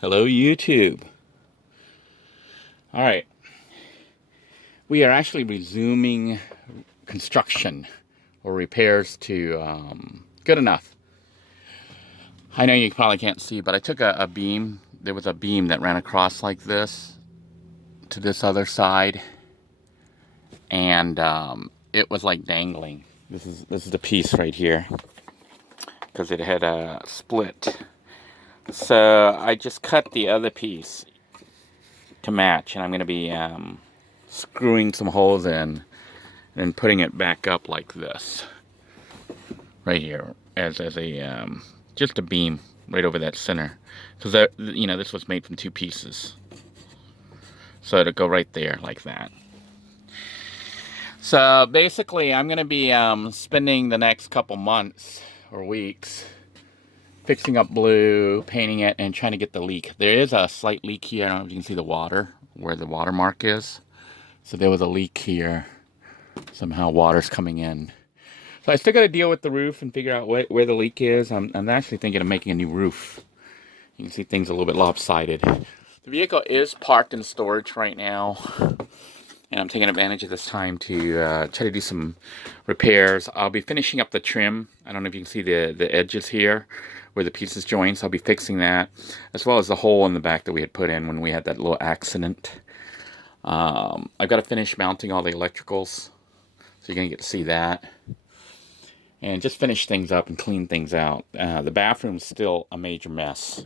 Hello, YouTube. All right. We are actually resuming construction or repairs to good enough. I know you probably can't see, but I took a beam. There was a beam that ran across like this to this other side, and it was like dangling. This is the piece right here because it had a split. So I just cut the other piece to match, and I'm going to be screwing some holes in and putting it back up like this right here as a just a beam right over that center, because this was made from two pieces, so it'll go right there like that. So basically I'm going to be spending the next couple months or weeks fixing up blue, painting it, and trying to get the leak. There is a slight leak here. I don't know if you can see the water, where the water mark is. So there was a leak here. Somehow water's coming in. So I still got to deal with the roof and figure out where the leak is. I'm actually thinking of making a new roof. You can see things a little bit lopsided. The vehicle is parked in storage right now, and I'm taking advantage of this time to try to do some repairs. I'll be finishing up the trim. I don't know if you can see the edges here where the pieces join, so I'll be fixing that, as well as the hole in the back that we had put in when we had that little accident. I've got to finish mounting all the electricals, so you're going to get to see that. And just finish things up and clean things out. The bathroom's still a major mess.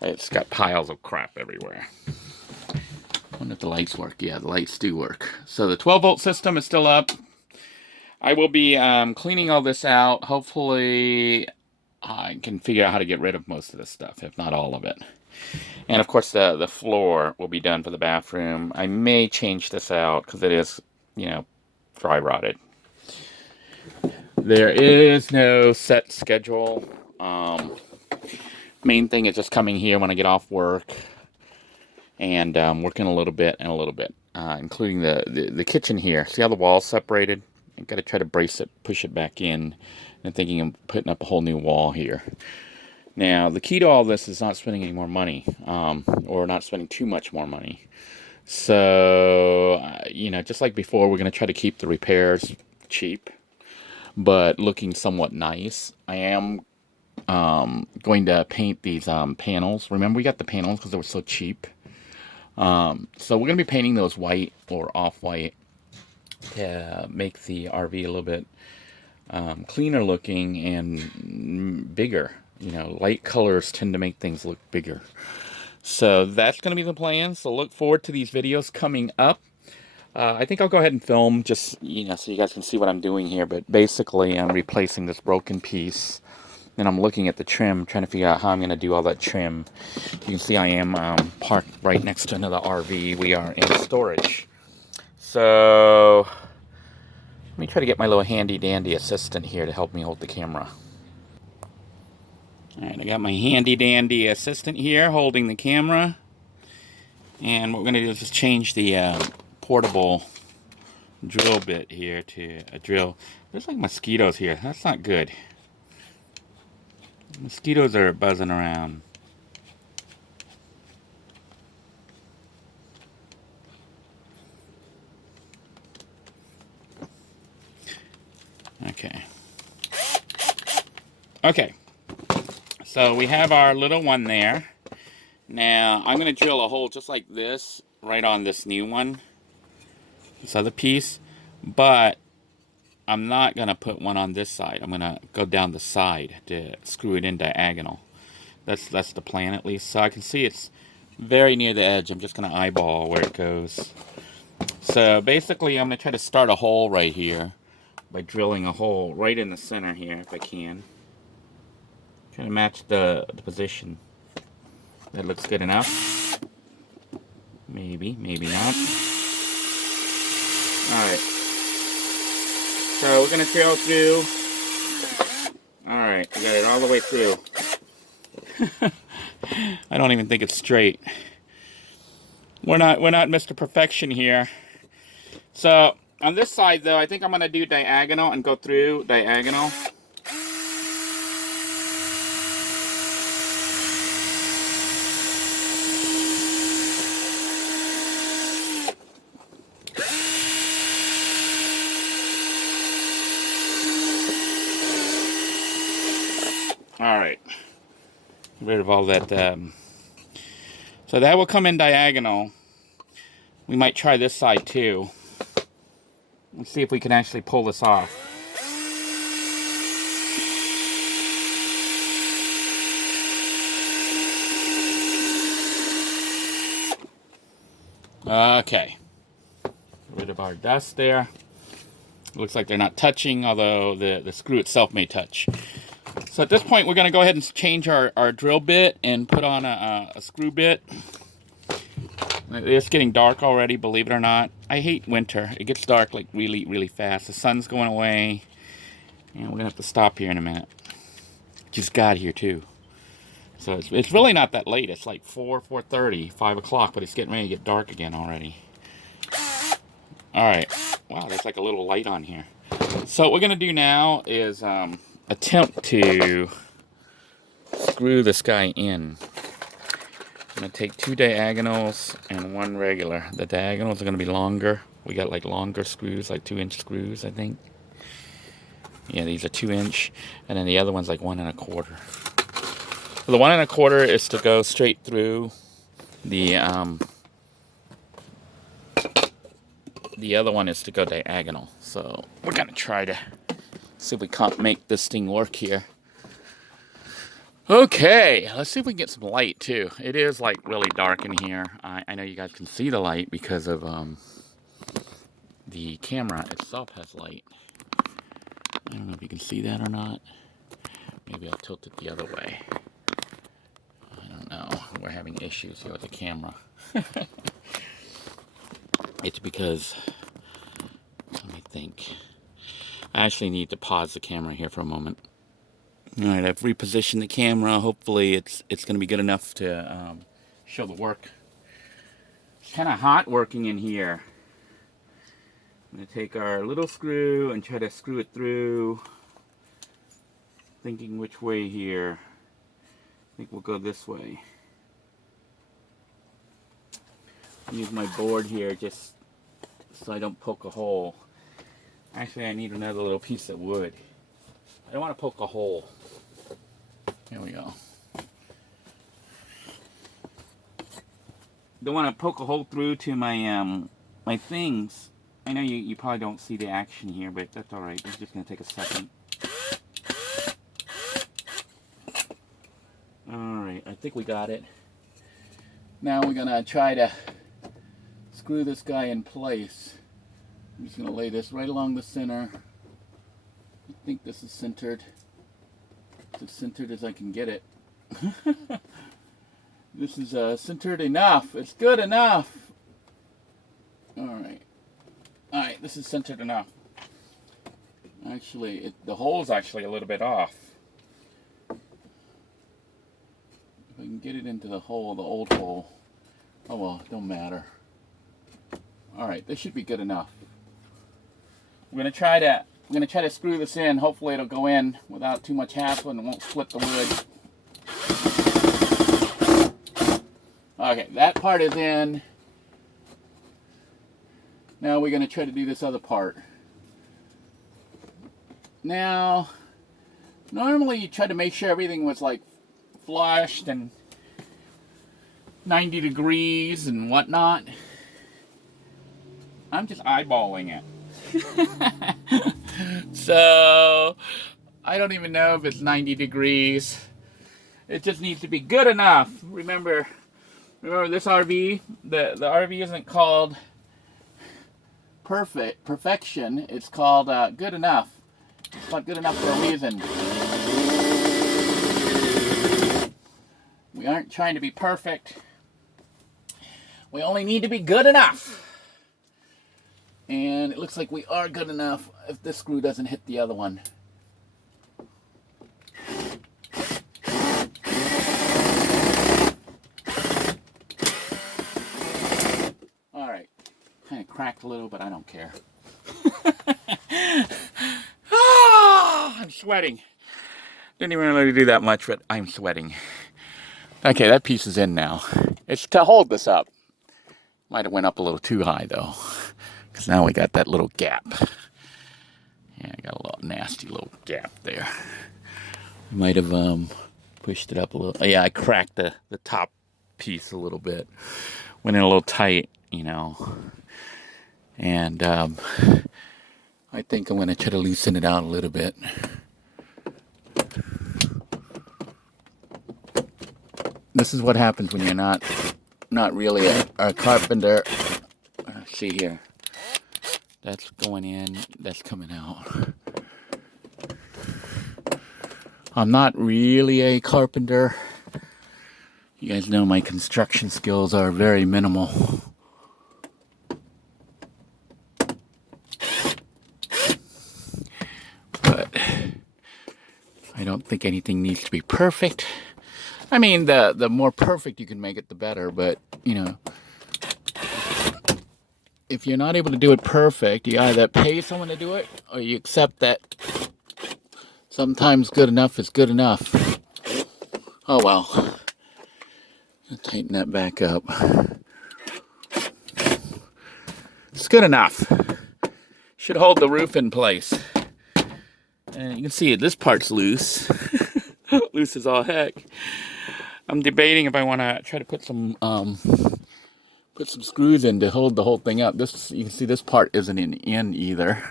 It's got piles of crap everywhere. I wonder if the lights work. Yeah, the lights do work. So the 12-volt system is still up. I will be cleaning all this out. Hopefully I can figure out how to get rid of most of this stuff, if not all of it. And of course the floor will be done for the bathroom. I may change this out because it is, dry rotted. There is no set schedule. Main thing is just coming here when I get off work and working a little bit and a little bit, including the kitchen here. See how the wall's separated? I've got to try to brace it, push it back in, and thinking of putting up a whole new wall here. Now, the key to all this is not spending any more money, or not spending too much more money. So, just like before, we're going to try to keep the repairs cheap, but looking somewhat nice. I am going to paint these panels. Remember, we got the panels because they were so cheap. So we're going to be painting those white or off-white to make the RV a little bit cleaner looking and bigger. Light colors tend to make things look bigger. So that's going to be the plan. So look forward to these videos coming up. I think I'll go ahead and film just, so you guys can see what I'm doing here. But basically, I'm replacing this broken piece. And I'm looking at the trim, trying to figure out how I'm going to do all that trim. You can see I am parked right next to another RV. We are in storage. So let me try to get my little handy-dandy assistant here to help me hold the camera. All right, I got my handy-dandy assistant here holding the camera. And what we're going to do is just change the portable drill bit here to a drill. There's like mosquitoes here. That's not good. Mosquitoes are buzzing around. Okay, so we have our little one there. Now I'm going to drill a hole just like this right on this new one, this other piece, but I'm not going to put one on this side. I'm going to go down the side to screw it in diagonal. That's the plan, at least. So I can see it's very near the edge. I'm just going to eyeball where it goes. So basically I'm going to try to start a hole right here by drilling a hole right in the center here if I can. Try to match the position. That looks good enough. Maybe, maybe not. Alright. So we're going to drill through. Alright, we got it all the way through. I don't even think it's straight. We're not Mr. Perfection here. So on this side though, I think I'm going to do diagonal and go through diagonal. Alright. Get rid of all that. So that will come in diagonal. We might try this side too. Let's see if we can actually pull this off. Okay. Get rid of our dust there. Looks like they're not touching, although the screw itself may touch. So at this point, we're going to go ahead and change our drill bit and put on a screw bit. It's getting dark already, believe it or not. I hate winter. It gets dark like really, really fast. The sun's going away. And we're going to have to stop here in a minute. Just got here too. So it's really not that late. It's like 4:30, 5 o'clock, but it's getting ready to get dark again already. Alright. Wow, there's like a little light on here. So what we're going to do now is attempt to screw this guy in. I'm going to take 2 diagonals and 1 regular. The diagonals are going to be longer. We got like longer screws, like 2-inch screws, I think. Yeah, these are 2-inch. And then the other one's like 1 1/4. So the 1 1/4 is to go straight through. The other one is to go diagonal. So we're going to try to see if we can't make this thing work here. Okay, let's see if we can get some light too. It is like really dark in here. I know you guys can see the light because of the camera itself has light. I don't know if you can see that or not. Maybe I'll tilt it the other way. I don't know. We're having issues here with the camera. It's because, let me think. I actually need to pause the camera here for a moment. Alright, I've repositioned the camera. Hopefully it's going to be good enough to show the work. It's kind of hot working in here. I'm going to take our little screw and try to screw it through. Thinking which way here. I think we'll go this way. Use my board here just so I don't poke a hole. Actually, I need another little piece of wood. I don't want to poke a hole. Here we go. Don't want to poke a hole through to my my things. I know you probably don't see the action here, but that's all right. It's just going to take a second. All right, I think we got it. Now we're going to try to screw this guy in place. I'm just going to lay this right along the center. I think this is centered. It's as centered as I can get it. This is centered enough. It's good enough. Alright. Alright, this is centered enough. Actually, the hole's actually a little bit off. If I can get it into the hole, the old hole. Oh well, don't matter. Alright, this should be good enough. We're gonna try to screw this in. Hopefully it'll go in without too much hassle and it won't split the wood. Okay, that part is in. Now we're gonna try to do this other part. Now, normally you try to make sure everything was like flushed and 90 degrees and whatnot. I'm just eyeballing it. So I don't even know if it's 90 degrees. It just needs to be good enough. Remember this RV, the RV isn't called perfection. It's called good enough. It's called good enough for a reason. We aren't trying to be perfect. We only need to be good enough. And it looks like we are good enough if this screw doesn't hit the other one. Alright. Kind of cracked a little, but I don't care. I'm sweating. Didn't even really do that much, but I'm sweating. Okay, that piece is in now. It's to hold this up. Might have went up a little too high, though. Because now we got that little gap. Yeah, I got a little nasty little gap there. Might have pushed it up a little. Oh, yeah, I cracked the top piece a little bit. Went in a little tight, you know. And I think I'm going to try to loosen it out a little bit. This is what happens when you're not really a carpenter. See here. That's going in, that's coming out. I'm not really a carpenter. You guys know my construction skills are very minimal. But I don't think anything needs to be perfect. I mean, the more perfect you can make it, the better. But, you know, if you're not able to do it perfect, you either pay someone to do it, or you accept that sometimes good enough is good enough. Oh well. I'll tighten that back up. It's good enough. Should hold the roof in place. And you can see it, this part's loose. Loose as all heck. I'm debating if I want to try to put some screws in to hold the whole thing up. This, you can see this part isn't in either.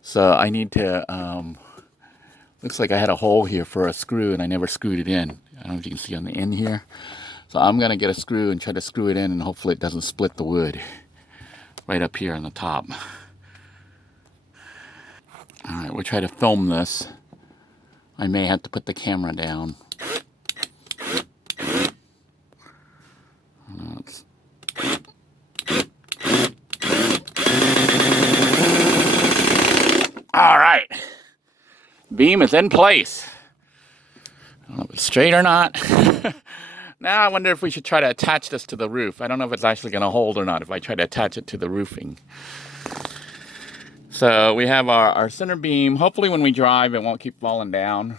So I need to, looks like I had a hole here for a screw and I never screwed it in. I don't know if you can see on the end here. So I'm going to get a screw and try to screw it in, and hopefully it doesn't split the wood right up here on the top. Alright, we'll try to film this. I may have to put the camera down. Alright. Beam is in place. I don't know if it's straight or not. Now I wonder if we should try to attach this to the roof. I don't know if it's actually going to hold or not if I try to attach it to the roofing. So we have our center beam. Hopefully when we drive it won't keep falling down.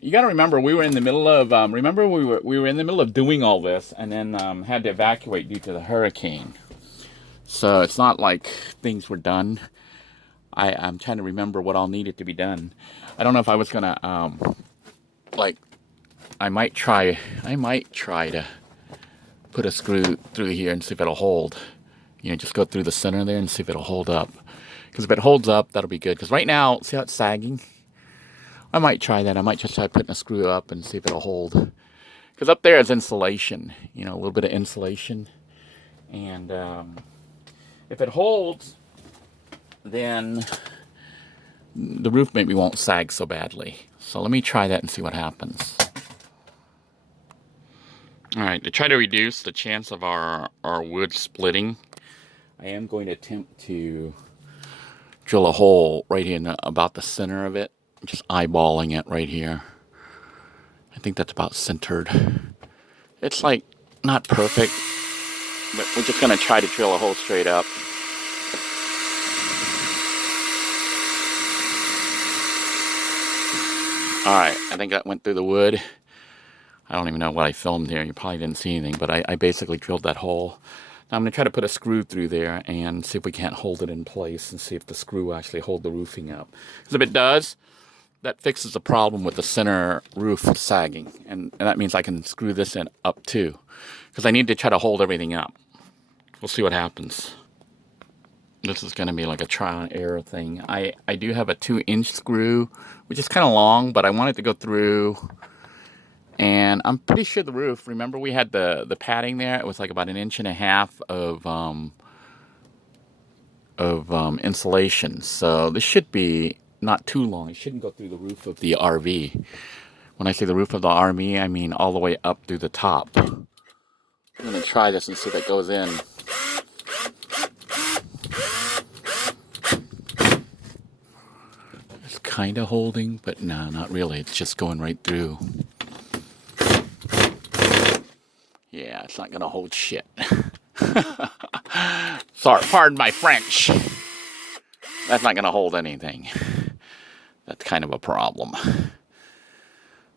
You got to remember we were in the middle of we were in the middle of doing all this and then had to evacuate due to the hurricane. So it's not like things were done. I'm trying to remember what all needed to be done. I don't know if I was going to I might try to put a screw through here and see if it'll hold. You know, just go through the center there and see if it'll hold up. Because if it holds up, that'll be good. Because right now, see how it's sagging? I might try that. I might just try putting a screw up and see if it'll hold. Because up there is insulation. You know, a little bit of insulation. And if it holds, then the roof maybe won't sag so badly. So let me try that and see what happens. Alright, to try to reduce the chance of our wood splitting, I am going to attempt to drill a hole right in about the center of it. Just eyeballing it right here. I think that's about centered. It's like not perfect, but we're just going to try to drill a hole straight up. Alright, I think that went through the wood. I don't even know what I filmed here. You probably didn't see anything, but I basically drilled that hole. Now I'm going to try to put a screw through there and see if we can't hold it in place and see if the screw actually hold the roofing up. Because if it does, that fixes the problem with the center roof sagging. And that means I can screw this in up too. Because I need to try to hold everything up. We'll see what happens. This is going to be like a trial and error thing. I do have a 2-inch screw, which is kind of long, but I want it to go through. And I'm pretty sure the roof, remember we had the padding there? It was like about 1.5 inches of insulation. So this should be not too long. It shouldn't go through the roof of the RV. When I say the roof of the RV, I mean all the way up through the top. I'm going to try this and see if it goes in. It's kind of holding, but no, not really. It's just going right through. Yeah, it's not going to hold shit. Sorry, pardon my French. That's not going to hold anything. That's kind of a problem.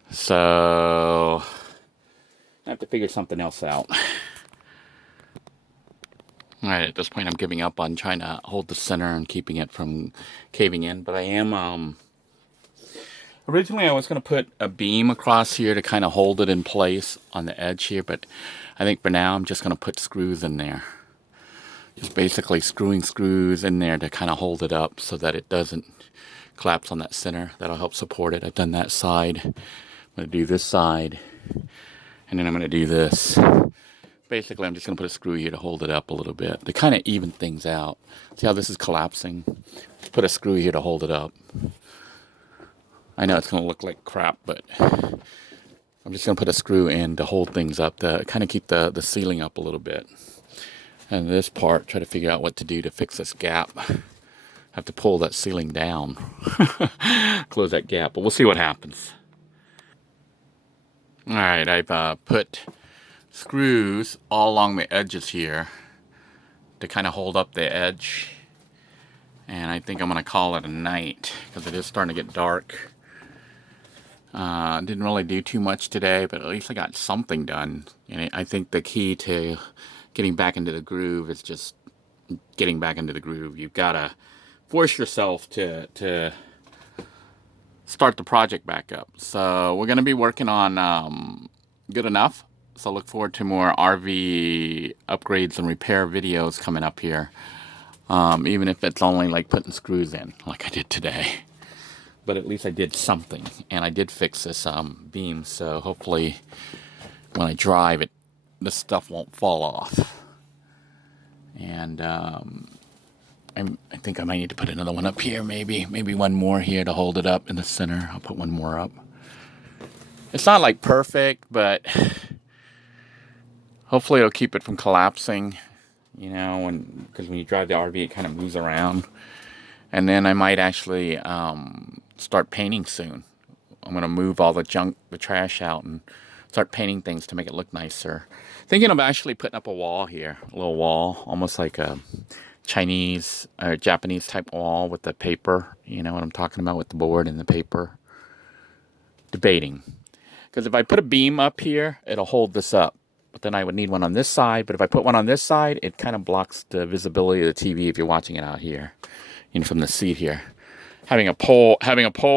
So, I have to figure something else out. Alright, at this point I'm giving up on trying to hold the center and keeping it from caving in. But I am Originally, I was going to put a beam across here to kind of hold it in place on the edge here, but I think for now I'm just going to put screws in there. Just basically screwing screws in there to kind of hold it up so that it doesn't collapse on that center. That'll help support it. I've done that side. I'm going to do this side, and then I'm going to do this. Basically, I'm just going to put a screw here to hold it up a little bit to kind of even things out. See how this is collapsing? Just put a screw here to hold it up. I know it's going to look like crap, but I'm just going to put a screw in to hold things up to kind of keep the ceiling up a little bit. And this part, try to figure out what to do to fix this gap. Have to pull that ceiling down, close that gap, but we'll see what happens. All right, I've put screws all along the edges here to kind of hold up the edge. And I think I'm going to call it a night because it is starting to get dark. Didn't really do too much today, but at least I got something done. And I think the key to getting back into the groove is just getting back into the groove. You've got to force yourself to start the project back up. So we're going to be working on Good Enough. So look forward to more RV upgrades and repair videos coming up here. Even if it's only like putting screws in, like I did today. But at least I did something, and I did fix this beam, so hopefully when I drive it, this stuff won't fall off. And I think I might need to put another one up here, maybe one more here to hold it up in the center. I'll put one more up. It's not like perfect, but hopefully it'll keep it from collapsing, you know, because when you drive the RV, it kind of moves around. And then I might actually start painting soon. I'm going to move all the junk, the trash out, and start painting things to make it look nicer. Thinking of actually putting up a wall here, a little wall, almost like a Chinese or Japanese type wall with the paper. You know what I'm talking about, with the board and the paper. Debating. Because if I put a beam up here, it'll hold this up. But then I would need one on this side. But if I put one on this side, it kind of blocks the visibility of the TV if you're watching it out here, you know, from the seat here. Having a pole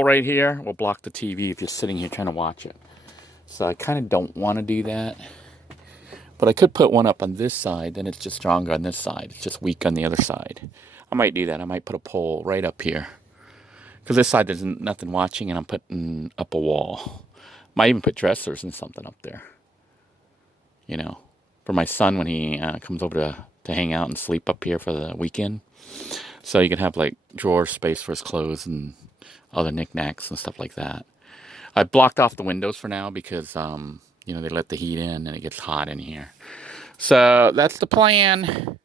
right here will block the TV if you're sitting here trying to watch it. So I kind of don't want to do that. But I could put one up on this side, then it's just stronger on this side. It's just weak on the other side. I might do that. I might put a pole right up here. Because this side there's nothing watching, and I'm putting up a wall. Might even put dressers and something up there. You know, for my son when he comes over to hang out and sleep up here for the weekend. So you can have like drawer space for his clothes and other knickknacks and stuff like that. I blocked off the windows for now because, you know, they let the heat in and it gets hot in here. So that's the plan.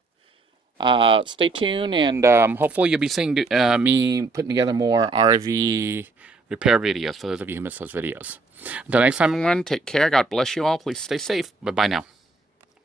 Stay tuned, and hopefully you'll be seeing me putting together more RV repair videos for those of you who missed those videos. Until next time, everyone, take care. God bless you all. Please stay safe. Bye-bye now.